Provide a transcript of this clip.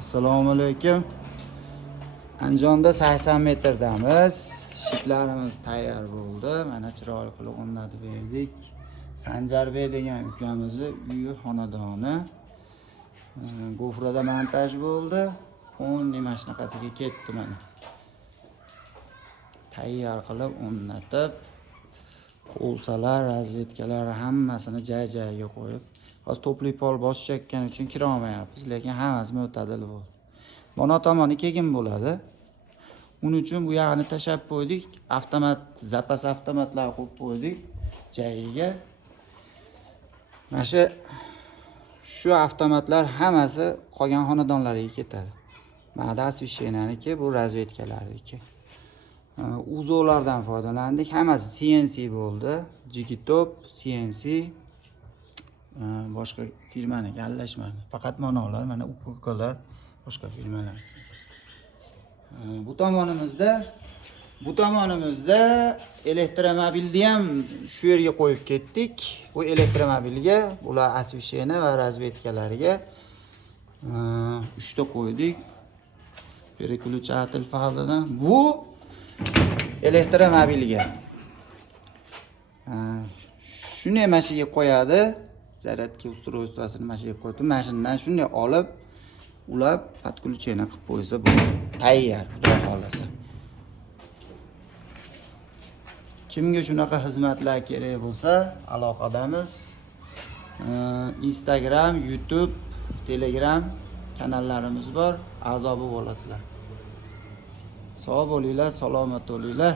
Assalomu alaykum. Andijonda 80 metrdamiz. Shitlarimiz tayyor bo'ldi. Mana chiroyli qilib o'rnatib berdik. Sanjarbek degan ukamizni uyi xonadoni. Gofrada montaj bo'ldi. Qo'nli mashinasiga ketdi mana. Tayyor qilib o'rnatib, qo'lsalar, razvedkalar hammasini joy-joyiga qo'yib, hozir to'pli pol bosh chekkan uchun kira olmayapmiz, lekin hammasi mo'tadil bo'ldi. Mana tomoni keyin bo'ladi. Uning uchun bu yog'ini tashab qo'ydik, avtomat, zapas avtomatlar qo'yib qo'ydik joyiga. Mana shu avtomatlar hammasi qolgan xonadonlarga ketadi. Mana asvishenaniki, bu razvedkalarniki. Uzolardan foydalandik. Hammasi CNC bo'ldi. Jigitop, CNC, boshqa firmani aralashmadi. Faqat monolar, mana UPKlar, boshqa firmalar. Bu tomonimizda elektromobilni ham shu yerga qo'yib ketdik. Bu elektromobilga, bular asvishena va razvedkalarga 3 ta qo'ydik. Переключатель fazidan. Bu elektromobilga. Shuni mashinaga qo'yadi. Zaryadka устройствосini mashinaga qo'yib, mashinadan shunday olib, ulab, подключение qilib qo'ysa bo'ladi. Tayyor, xudo xolasa. Kimga shunaqa xizmatlar kerak bo'lsa, aloqadamiz. Instagram, YouTube, Telegram kanallarimiz bor. A'zo bo'lib olasizlar. Sog' bo'linglar, salomat bo'linglar.